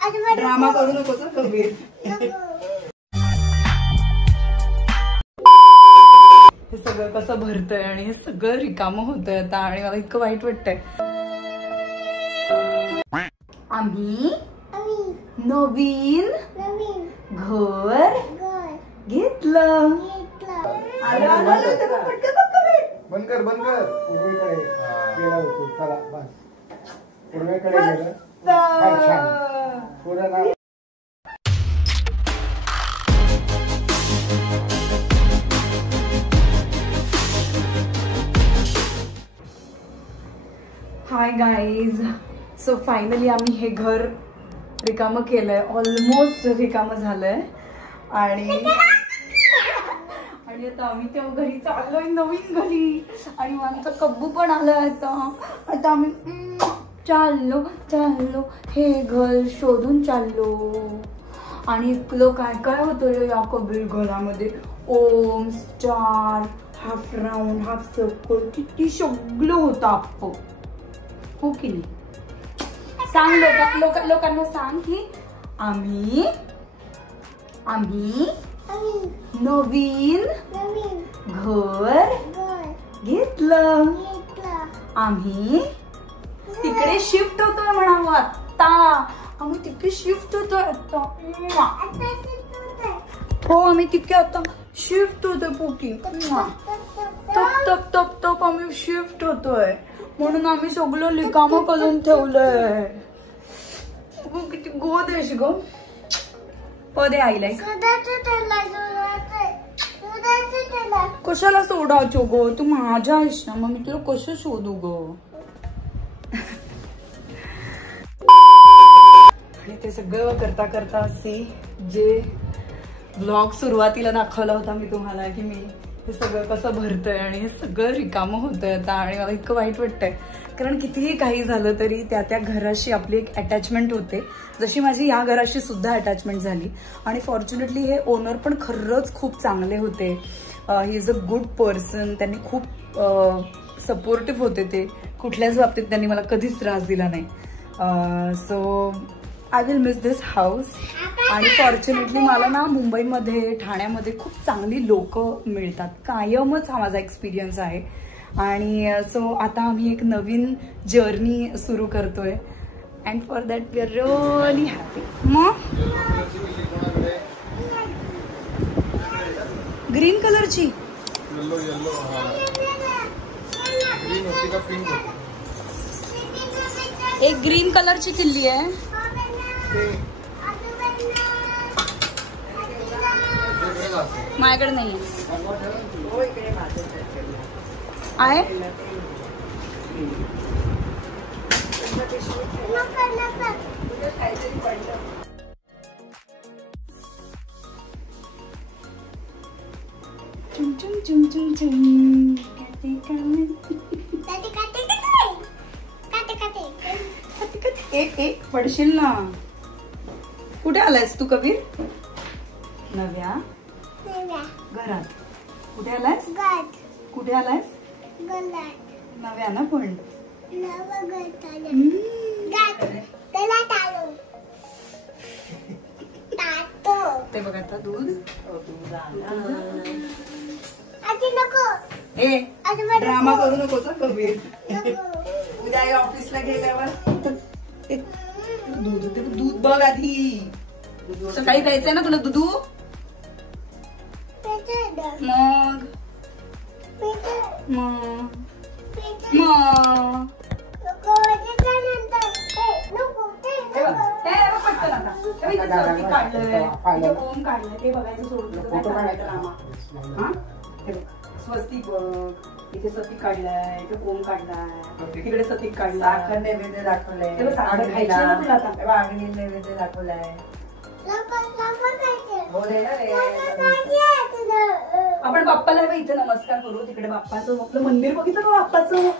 Drama करू नकोस कबीर. हे सगळं कसं भरतंय आणि हे सगळं रिकामं होतंय आता आणि मला इतकं वाईट वाटतंय. आम्ही नवीन घर घेतलं. बंद कर पूर्वेकडे गेला होतो. चला बस पूर्वेकडे गेलं. Hi guys. सो फायनली आम्ही हे घर रिकामं केलंय. ऑलमोस्ट रिकामं झालंय आणि आता आम्ही त्या घरी चाललोय, नवीन घरी. आणि आमचा कब्बू पण आलाय. आता आम्ही चाललो हे घर शोधून चाललो. आणि इतकं काय काय होतं या कबीर घरामध्ये. Om, star, half round, half circle, किती सगळं होतं आपण. हो की नाही? सांग लोकांना सांग की आम्ही नवीन घर घेतलं. आम्ही तिकडे शिफ्ट होतोय म्हणावं. आता आम्ही तिकडे शिफ्ट होतोय. हो आम्ही तिकडे आता शिफ्ट होतोय. पोटी तप आम्ही शिफ्ट होतोय. म्हणून आम्ही सगळं लिकामं करून ठेवलंय. किती गोद आहेस ग. पदे आईला कशाला सोडायचो गो. तू माझ्या आहेस ना, मग मी तुला कसं शोधू ग. आणि ते सगळं करता करता असे जे ब्लॉग सुरुवातीला दाखवला होता मी तुम्हाला की मी हे सगळं कसं भरतंय आणि हे सगळं रिकामं होतंय आता आणि मला इतकं वाईट वाटतंय. कारण कितीही काही झालं तरी त्या घराशी आपली एक अटॅचमेंट होते. जशी माझी या घराशी सुद्धा अटॅचमेंट झाली. आणि फॉर्च्युनेटली हे ओनर पण खरंच खूप चांगले होते. He is a good person. त्यांनी खूप सपोर्टिव्ह होते. ते कुठल्याच बाबतीत त्यांनी मला कधीच त्रास दिला नाही. So I will miss this house. आणि फॉर्च्युनेटली मला ना मुंबईमध्ये, ठाण्यामध्ये खूप चांगली लोक मिळतात. कायमच हा माझा एक्सपिरियन्स आहे. आणि सो आता आम्ही एक नवीन जर्नी सुरू करतोय. And for that we are really happy. मग ग्रीन कलरची एक ग्रीन कलरची किल्ली आहे. माझ्याकडे नाही आहे. चुम चुम चुम चुम चुम. एक पडशील ना. कुठे आलायस तू कबीर? नव्या घरात. कुठे आलायस? कुठे आलायस? नव्या ना पण ते बघा आता दूध. हे ड्रामा करू नकोस कबीर. उद्या ऑफिसला गेल्यावर दूध बघ आधी. सकाळी प्यायचंय ना तुला दूध. मग ओम काढलंय ते बघायचं सोडलं. स्वस्तिक बघ. इथे सतीक काढलाय, इथे ओम काढलाय, तिकडे सतीक काढलाय. साखर नैवेद्य दाखवलंय. साखर खायचं ना तुला आता. वागणी नैवेद्य दाखवलाय. आपण बाप्पाला इथे नमस्कार करू. तिकडे बाप्पाचं आपलं मंदिर बघितलं ना बाप्पाचं.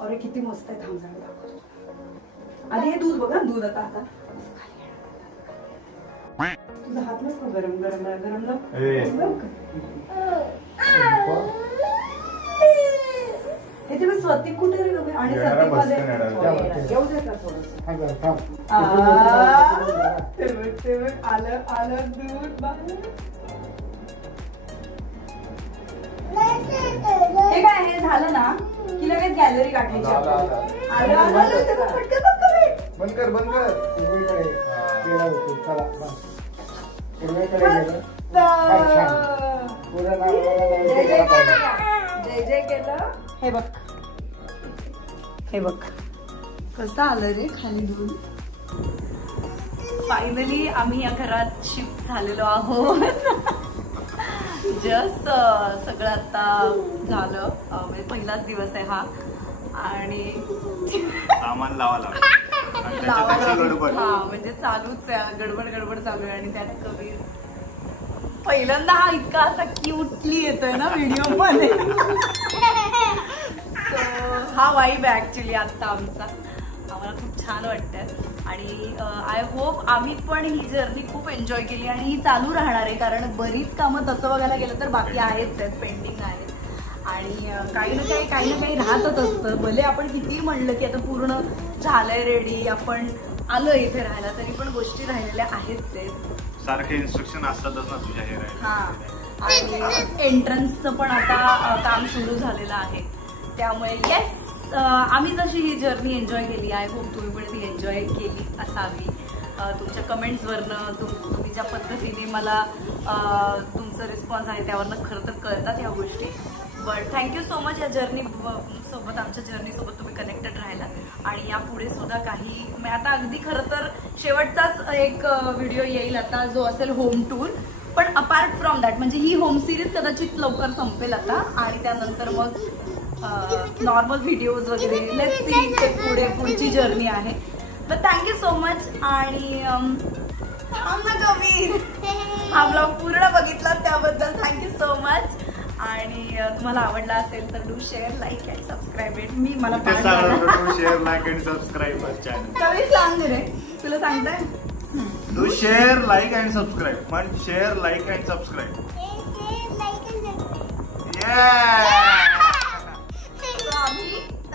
अरे किती मस्त आहे. थांब झालं दाखवतो. आधी हे दूध बघा. दूध आता तुझा हात नसतो गरम गरम गरम हे तुम्ही स्वतिक कुठे रे. आणि स्वतिक मध्ये येऊ दे का थोडं. ते बघ आलं आलं दूध बाहेर. हे काय हे झालं ना की लगेच गॅलरी काढायची. बंद कर पूर्वेकडे गेला होतो. चला बस पूर्वेकडे गेलं. जय जय केलं. हे बघ कसं आलं रे खाली दूध. फायनली आम्ही या घरात शिफ्ट झालेलो आहोत. जस्ट सगळं आता झालं. म्हणजे पहिलाच दिवस आहे हा आणि सामान लावायला म्हणजे चालूच आहे. गडबड चालू आहे. आणि त्यात कबीर पहिल्यांदा हा इतका असा क्यूटली येतोय ना व्हिडिओ मध्ये. हा वाईब आहे ऍक्च्युली आता आमचा. आम्हाला खूप छान वाटतंय आणि आय होप आम्ही पण ही जर्नी खूप एन्जॉय केली आणि ही चालू राहणार आहे. कारण बरीच कामं तसं बघायला गेलं तर बाकी आहेच आहेत, पेंडिंग आहेत आणि काही ना काही राहतच असतं. भले आपण किती म्हणलं की आता पूर्ण झालंय रेडी, आपण आलो इथे राहायला, तरी पण गोष्टी राहिलेल्या आहेच आहेत. सारखे इन्स्ट्रक्शन असतातच ना तुझ्या हे. हा आणि एंट्रन्सचं पण आता काम सुरू झालेलं आहे. त्यामुळे येस आम्ही जशी ही जर्नी एन्जॉय केली, आय होप तुम्ही पण ती एन्जॉय केली असावी. तुमच्या कमेंट्सवरनं तुम्ही ज्या पद्धतीने मला तुमचं रिस्पॉन्स आहे त्यावरनं खरं तर कळतात ह्या गोष्टी. बट थँक्यू सो मच या जर्नी सोबत, आमच्या जर्नीसोबत तुम्ही कनेक्टेड राहिला आणि यापुढे सुद्धा काही आता अगदी खरं तर शेवटचाच एक व्हिडिओ येईल आता जो असेल होम टूर. पण अपार्ट फ्रॉम दॅट म्हणजे ही होम सिरीज कदाचित लवकर संपेल आता आणि त्यानंतर मग नॉर्मल व्हिडिओज वगैरे लेट्स सी ते पुढची जर्नी आहे. तर थँक्यू सो मच आणि कबीर हा ब्लॉग पूर्ण बघितला त्याबद्दल थँक्यू सो मच. आणि तुम्हाला आवडला असेल तर do share like and subscribe it. मी मला share like and subscribe channel. कवी सांग रे, तुला सांगताय. Do share like and subscribe. पण शेअर लाईक अँड सबस्क्राईब.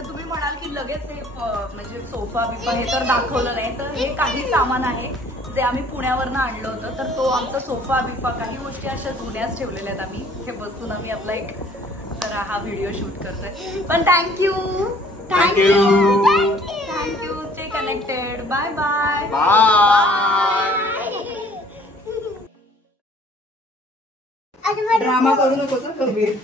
तुम्ही म्हणाल की लगेच हे म्हणजे सोफा बिफा हे तर दाखवलं नाही, तर हे काही सामान आहे जे आम्ही पुण्यावरनं आणलं होतं. तर तो आमचा सोफा बिफा काही गोष्टी अशा जुन्याच ठेवलेल्या आहेत आम्ही. हे बसून आम्ही आपला एक जरा हा व्हिडिओ शूट करतोय. पण thank you. Stay connected. Bye bye. Drama करू नको कबीर.